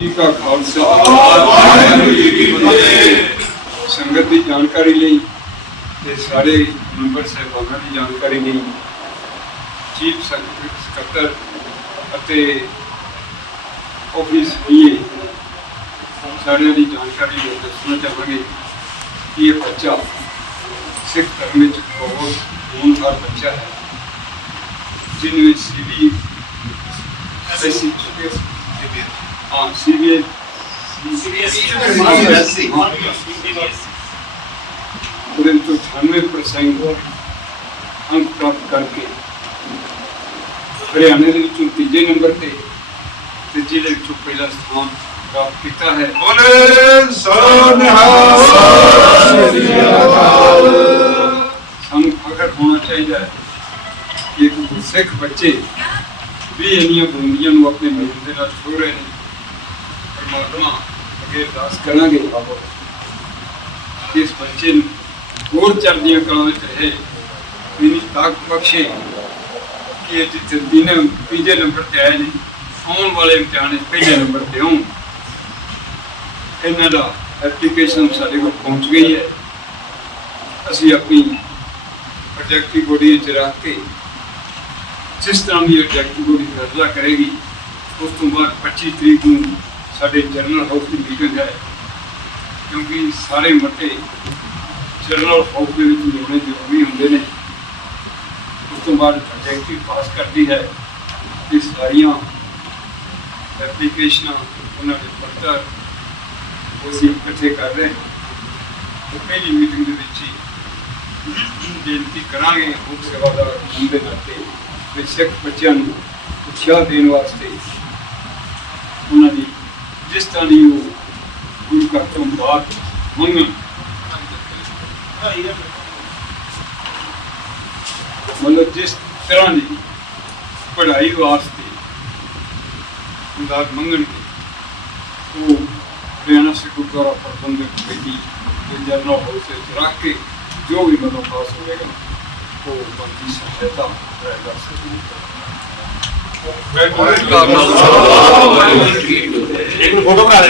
ਜੀ ਕਾ ਖਾਲਸਾ, ਵਾਹਿਗੁਰੂ ਜੀ ਕੀ ਫਤਿਹ। ਸੰਗਤ ਦੀ ਜਾਣਕਾਰੀ ਲਈ ਤੇ ਸਾਰੇ ਮੈਂਬਰ ਸਾਹਿਬਾਨਾਂ ਦੀ ਜਾਣਕਾਰੀ ਲਈ ਚੀਫ ਸਕੱਤਰ ਅਤੇ ਆਫਿਸ ਇਹ ਸਾਰਿਆਂ ਦੀ ਜਾਣਕਾਰੀ ਲਈ ਦੱਸਣਾ ਚਾਹਾਂਗੇ ਕਿ ਇਹ ਬੱਚਾ ਸਿੱਖ ਧਰਮ ਵਿੱਚ ਬਹੁਤ ਹੋਣਹਾਰ ਬੱਚਾ ਹੈ, ਜਿਹਨੂੰ ਵਿੱਚ ਸੀਬੀ ਐਸੀ ਹਾਂ ਸੀਬੀਐਸ ਉਹਦੇ ਵਿੱਚੋਂ 98% ਅੰਕ ਪ੍ਰਾਪਤ ਕਰਕੇ ਹਰਿਆਣੇ ਦੇ ਵਿੱਚੋਂ ਤੀਜੇ ਨੰਬਰ ਤੇ ਤੇ ਜ਼ਿਲ੍ਹੇ ਵਿੱਚੋਂ ਪਹਿਲਾ ਸਥਾਨ ਪ੍ਰਾਪਤ ਕੀਤਾ ਹੈ ਬੋਲੇ ਸਾਨੂੰ ਫਖਰ ਹੋਣਾ ਚਾਹੀਦਾ ਹੈ ਕਿ ਇੱਕ ਸਿੱਖ ਬੱਚੇ ਵੀ ਇੰਨੀਆਂ ਬੂੰਦੀਆਂ ਨੂੰ ਆਪਣੇ ਮਨ ਦੇ ਨਾਲ ਛੋ ਰਹੇ ਨੇ ਪਰਮਾਤਮਾ ਅੱਗੇ ਅਰਦਾਸ ਕਰਾਂਗੇ ਇਸ ਬੱਚੇ ਨੂੰ ਹੋਰ ਚੜ੍ਹਦੀਆਂ ਕਲਾਂ ਵਿੱਚ ਰਹੇ। ਇਹਨੀ ਤਾਕਤ ਬਖਸ਼ੇ। ਕਿ ਇਹ ਜਿੱਥੇ ਦਿਨੇ ਤੀਜੇ ਨੰਬਰ ਤੇ ਆਏ ਨੇ ਆਉਣ ਵਾਲੇ ਇਮਤਿਹਾਨ ਵਿੱਚ ਪਹਿਲੇ ਨੰਬਰ ਤੇ ਆਉਣ। ਇਹਨਾਂ ਦਾ ਐਪਲੀਕੇਸ਼ਨ ਸਾਡੇ ਕੋਲ ਪਹੁੰਚ ਗਈ ਹੈ। ਅਸੀਂ ਆਪਣੀ ਪ੍ਰੋਜੈਕਟਿਵ ਬੋਡੀ ਵਿੱਚ ਰੱਖ ਕੇ ਜਿਸ ਤਰ੍ਹਾਂ ਦੀ ਪ੍ਰੋਜੈਕਟਿਵ ਬੋਡੀ ਫੈਸਲਾ ਕਰੇਗੀ, ਉਸ ਤੋਂ ਬਾਅਦ 25 ਤਰੀਕ ਨੂੰ ਸਾਡੇ ਜਨਰਲ ਹਾਊਸ ਦੀ ਮੀਟਿੰਗ ਹੈ, ਕਿਉਂਕਿ ਸਾਰੇ ਮਤੇ ਜਨਰਲ ਹਾਊਸ ਦੇ ਵਿੱਚ ਲਿਖਣੇ ਜ਼ਰੂਰੀ ਹੁੰਦੇ ਨੇ। ਉਸ ਤੋਂ ਬਾਅਦ ਪ੍ਰੋਜੈਕਟਿਵ ਪਾਸ ਕਰਦੀ ਹੈ ਇਹ ਸਾਰੀਆਂ ਐਪਲੀਕੇਸ਼ਨਾਂ ਉਹਨਾਂ ਦੇ ਪੱਤਰ ਉਹ ਅਸੀਂ ਇਕੱਠੇ ਕਰ ਰਹੇ ਤੇ ਪਹਿਲੀ ਮੀਟਿੰਗ ਦੇ ਵਿੱਚ ਹੀ ਬੇਨਤੀ ਕਰਾਂਗੇ ਮੁੱਖ ਸੇਵਾਦਾਰ ਹੋਣ ਨਾਤੇ ਵੀ ਸਿੱਖ ਬੱਚਿਆਂ ਨੂੰ ਉਤਸ਼ਾਹ ਦੇਣ ਵਾਸਤੇ ਜਿਸ ਤਰ੍ਹਾਂ ਦੀ ਉਹ ਗੁਰੂ ਘਰ ਤੋਂ ਬਾਅਦ ਮੰਗਣ ਮਤਲਬ ਜਿਸ ਤਰ੍ਹਾਂ ਦੀ ਪੜ੍ਹਾਈ ਵਾਸਤੇ ਦਾਤ ਮੰਗਣਗੇ, ਉਹ ਹਰਿਆਣਾ ਸਿੱਖ ਪ੍ਰਬੰਧਕ ਕਮੇਟੀ ਦੇ ਜਨਰਲ ਹਾਊਸ ਵਿੱਚ ਰੱਖ ਕੇ ਜੋ ਵੀ ਮਤਲਬ ਪਾਸ ਹੋਵੇਗਾ, ਉਹ ਬੰਦੀ ਸਹਾਇਤਾ ਪ੍ਰਦਾਨ ਸਕਦੀ ਹੈ ਇੱਕ ਫੋਟੋ ਬਣਾ ਲੈ